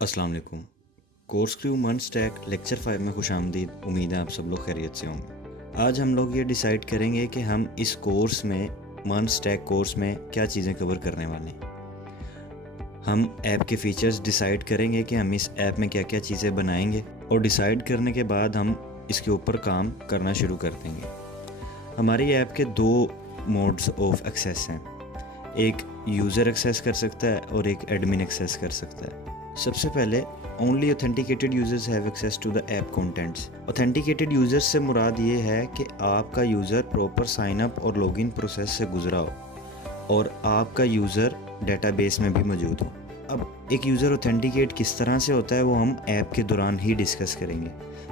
अस्सलाम वालेकुम। Course crew मन स्टैक लेक्चर 5 में खुशामदीद। उम्मीद है आप सब लोग खैरियत से होंगे। आज हम लोग ये डिसाइड करेंगे कि हम इस कोर्स में मन स्टैक कोर्स में क्या चीज़ें कवर करने वाले हैं। हम ऐप के फीचर्स डिसाइड करेंगे कि हम इस ऐप में क्या क्या चीज़ें बनाएंगे और डिसाइड करने के बाद हम इसके ऊपर काम करना शुरू कर देंगे। हमारी ऐप के दो मोड्स ऑफ एक्सेस हैं, एक यूज़र एक्सेस कर सकता है और एक एडमिन एक्सेस कर सकता है। सबसे पहले only authenticated users have access to the app contents. Authenticated users से मुराद ये है कि आपका यूज़र प्रॉपर साइन अप और लॉगिन प्रोसेस से गुजरा हो और आपका यूज़र डेटाबेस में भी मौजूद हो। अब एक यूज़र ऑथेंटिकेट किस तरह से होता है वो हम ऐप के दौरान ही डिस्कस करेंगे।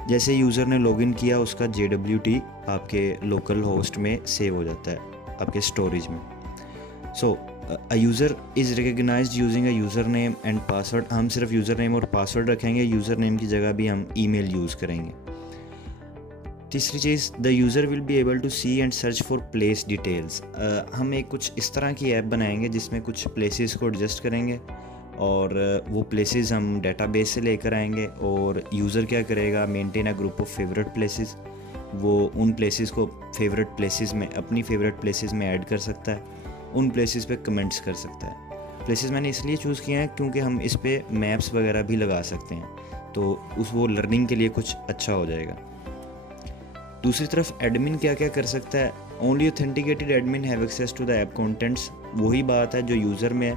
जैसे यूज़र ने लॉगिन किया, उसका JWT आपके लोकल होस्ट में सेव हो जाता है आपके स्टोरेज में। सो a user is recognized using a username and password। हम सिर्फ यूज़र नेम और पासवर्ड रखेंगे, यूज़र नेम की जगह भी हम ईमेल यूज़ करेंगे। तीसरी चीज़, the user will be able to see and search for place details. हम एक कुछ इस तरह की ऐप बनाएंगे जिसमें कुछ प्लेसेस को एडजस्ट करेंगे और वो प्लेसेस हम डेटाबेस से लेकर आएंगे और यूज़र क्या करेगा, maintain a group of favourite places. वो उन प्लेसेस को फेवरेट प्लेसेस में, अपनी फेवरेट प्लेसेस में ऐड कर सकता है, उन प्लेसेस पे कमेंट्स कर सकता है। प्लेसेस मैंने इसलिए चूज़ किए हैं क्योंकि हम इस पे मैप्स वगैरह भी लगा सकते हैं, तो वो लर्निंग के लिए कुछ अच्छा हो जाएगा। दूसरी तरफ एडमिन क्या क्या कर सकता है। Only authenticated admin have access to the app contents. वही बात है जो यूज़र में है,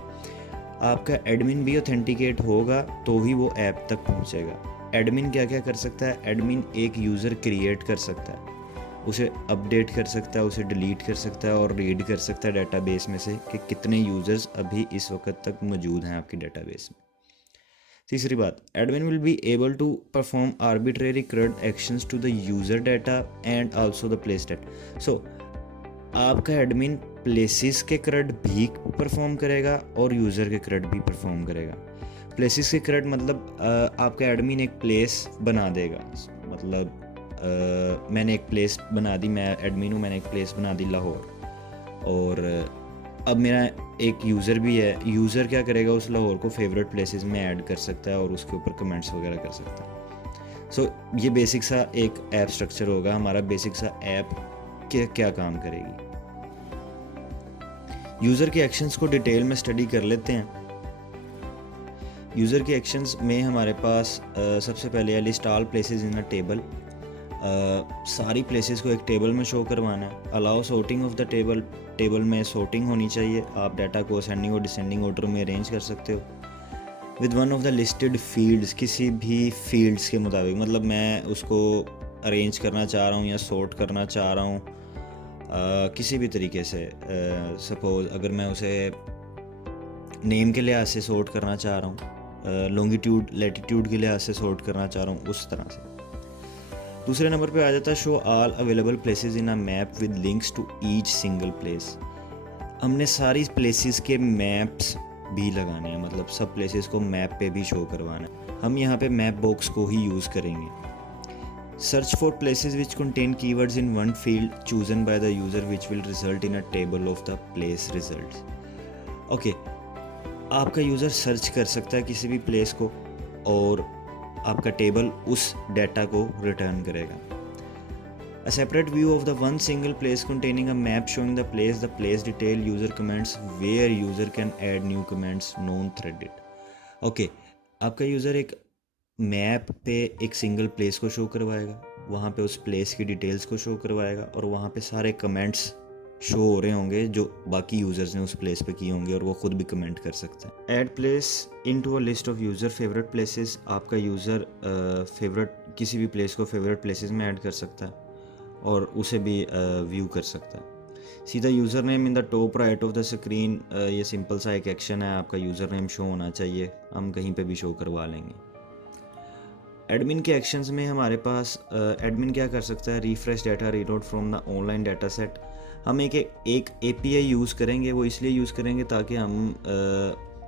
आपका एडमिन भी ऑथेंटिकेट होगा तो ही वो ऐप तक पहुँचेगा। एडमिन क्या क्या कर सकता है। एडमिन एक यूज़र क्रिएट कर सकता है, उसे अपडेट कर सकता है, उसे डिलीट कर सकता है और रीड कर सकता है डेटाबेस में से कि कितने यूज़र्स अभी इस वक्त तक मौजूद हैं आपकी डेटाबेस में। तीसरी बात, admin will be able to perform arbitrary CRUD actions to the user data and also the place data. So आपका एडमिन प्लेसेस के CRUD भी परफॉर्म करेगा और यूज़र के CRUD भी परफॉर्म करेगा। प्लेसेस के CRUD मतलब आपका एडमिन एक प्लेस बना देगा। मतलब मैंने एक प्लेस बना दी, मैं एडमिन हूँ, मैंने एक प्लेस बना दी लाहौर, और अब मेरा एक यूज़र भी है। यूज़र क्या करेगा, उस लाहौर को फेवरेट प्लेसेस में ऐड कर सकता है और उसके ऊपर कमेंट्स वगैरह कर सकता है। सो ये बेसिक सा एक ऐप स्ट्रक्चर होगा हमारा। बेसिक सा ऐप के क्या काम करेगी। यूज़र के एक्शंस को डिटेल में स्टडी कर लेते हैं। यूज़र के एक्शंस में हमारे पास सबसे पहले है list all places in a table. सारी प्लेसेस को एक टेबल में शो करवाना है। Allow sorting of the table. Table में सॉर्टिंग होनी चाहिए, आप डाटा को असेंडिंग और डिसेंडिंग ऑर्डर में अरेंज कर सकते हो with one of the listed fields. किसी भी फील्ड्स के मुताबिक, मतलब मैं उसको अरेंज करना चाह रहा हूँ या सॉर्ट करना चाह रहा हूँ किसी भी तरीके से। सपोज़ अगर मैं उसे नेम के लिहाज से सॉर्ट करना चाह रहा हूँ, लॉन्गिट्यूड लैटिट्यूड के लिहाज से सॉर्ट करना चाह रहा हूँ, उस तरह से। दूसरे नंबर पे आ जाता है show all available places in a map with links to each single place. हमने सारी प्लेसेस के मैप्स भी लगाने हैं, मतलब सब प्लेसेस को मैप पे भी शो करवाना है। हम यहाँ पे मैप बॉक्स को ही यूज़ करेंगे। Search for places which contain keywords in one field chosen by the user which will result in a table of the place results. Okay, आपका यूज़र सर्च कर सकता है किसी भी प्लेस को और आपका टेबल उस डाटा को रिटर्न करेगा। A separate view of the one single place containing a map showing the place detail, user comments, where user can add new comments, non-threaded। Okay, आपका यूज़र एक मैप पे एक सिंगल प्लेस को show करवाएगा, वहाँ पे उस प्लेस की डिटेल्स को शो करवाएगा और वहाँ पे सारे कमेंट्स शो हो रहे होंगे जो बाकी यूज़र्स ने उस प्लेस पे किए होंगे और वो खुद भी कमेंट कर सकते हैं। Add place into a list of user favourite places. आपका यूज़र फेवरेट किसी भी प्लेस को फेवरेट प्लेसेस में ऐड कर सकता है और उसे भी व्यू कर सकता है। सीधा user name in the top right of the screen. ये सिंपल सा एक एक्शन है, आपका यूज़र नेम शो होना चाहिए, हम कहीं पे भी शो करवा लेंगे। एडमिन के एक्शंस में हमारे पास एडमिन क्या कर सकता है, refresh data reload from the online data set. हम एक API यूज़ करेंगे, वो इसलिए यूज़ करेंगे ताकि हम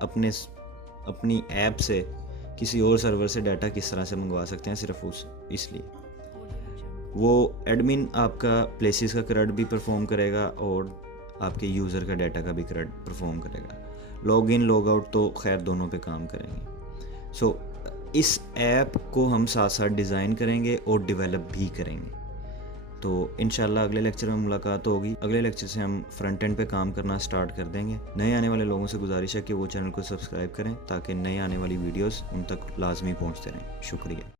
अपनी ऐप से किसी और सर्वर से डाटा किस तरह से मंगवा सकते हैं, सिर्फ इसलिए। वो एडमिन आपका प्लेसेस का CRUD भी परफॉर्म करेगा और आपके यूज़र का डाटा का भी CRUD परफॉर्म करेगा। लॉग इन लॉग आउट तो खैर दोनों पे काम करेंगे। सो इस ऐप को हम साथ साथ डिज़ाइन करेंगे और डेवलप भी करेंगे। तो इंशाल्लाह अगले लेक्चर में मुलाकात होगी। अगले लेक्चर से हम फ्रंट एंड पे काम करना स्टार्ट कर देंगे। नए आने वाले लोगों से गुजारिश है कि वो चैनल को सब्सक्राइब करें ताकि नए आने वाली वीडियोस उन तक लाजमी पहुंचते रहें। शुक्रिया।